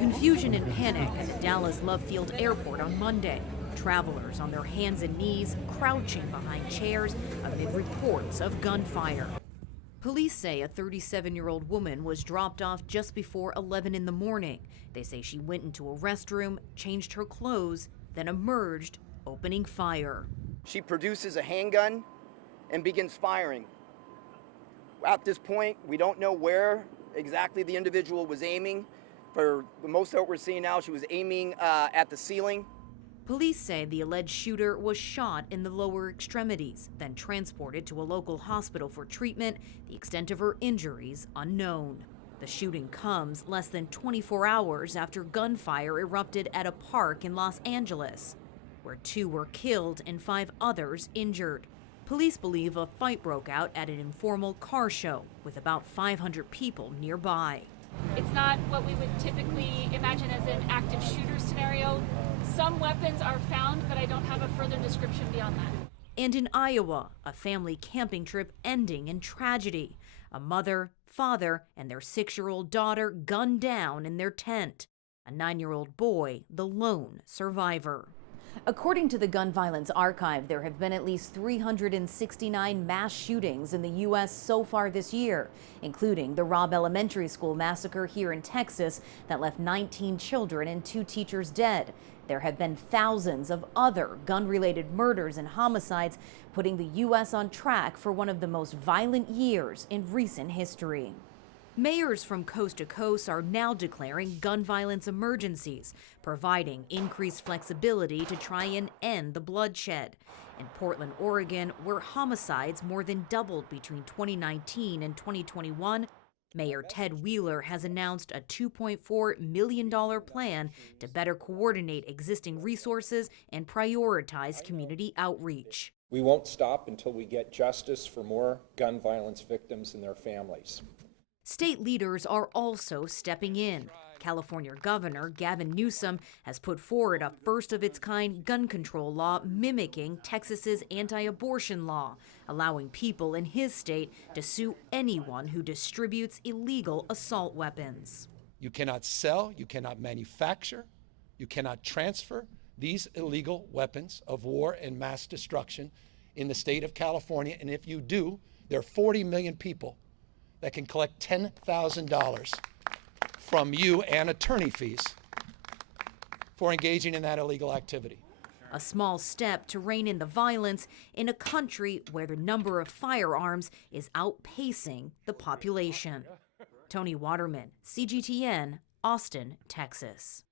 Confusion and panic at the Dallas Love Field Airport on Monday. Travelers on their hands and knees crouching behind chairs amid reports of gunfire. Police say a 37-year-old woman was dropped off just before 11 in the morning. They say she went into a restroom, changed her clothes, then emerged, opening fire. She produces a handgun and begins firing. At this point, we don't know where exactly the individual was aiming. For the most of what we're seeing now, she was aiming at the ceiling. Police say the alleged shooter was shot in the lower extremities, then transported to a local hospital for treatment. The extent of her injuries unknown. The shooting comes less than 24 hours after gunfire erupted at a park in Los Angeles, where 2 were killed and 5 others injured. Police believe a fight broke out at an informal car show with about 500 people nearby. It's not what we would typically imagine as an active shooter scenario. Some weapons are found, but I don't have a further description beyond that. And in Iowa, a family camping trip ending in tragedy. A mother, father, and their 6-year-old daughter gunned down in their tent. A 9-year-old boy, the lone survivor. According to the Gun Violence Archive, there have been at least 369 mass shootings in the U.S. so far this year, including the Robb Elementary School massacre here in Texas that left 19 children and 2 teachers dead. There have been thousands of other gun-related murders and homicides, putting the U.S. on track for one of the most violent years in recent history. Mayors from coast to coast are now declaring gun violence emergencies, providing increased flexibility to try and end the bloodshed. In Portland, Oregon, where homicides more than doubled between 2019 and 2021, Mayor Ted Wheeler has announced a $2.4 million plan to better coordinate existing resources and prioritize community outreach. We won't stop until we get justice for more gun violence victims and their families. State leaders are also stepping in. California Governor Gavin Newsom has put forward a first-of-its-kind gun control law mimicking Texas's anti-abortion law, allowing people in his state to sue anyone who distributes illegal assault weapons. You cannot sell, you cannot manufacture, you cannot transfer these illegal weapons of war and mass destruction in the state of California, and if you do, there are 40 million people that can collect $10,000 from you and attorney fees for engaging in that illegal activity. A small step to rein in the violence in a country where the number of firearms is outpacing the population. Tony Waterman, CGTN, Austin, Texas.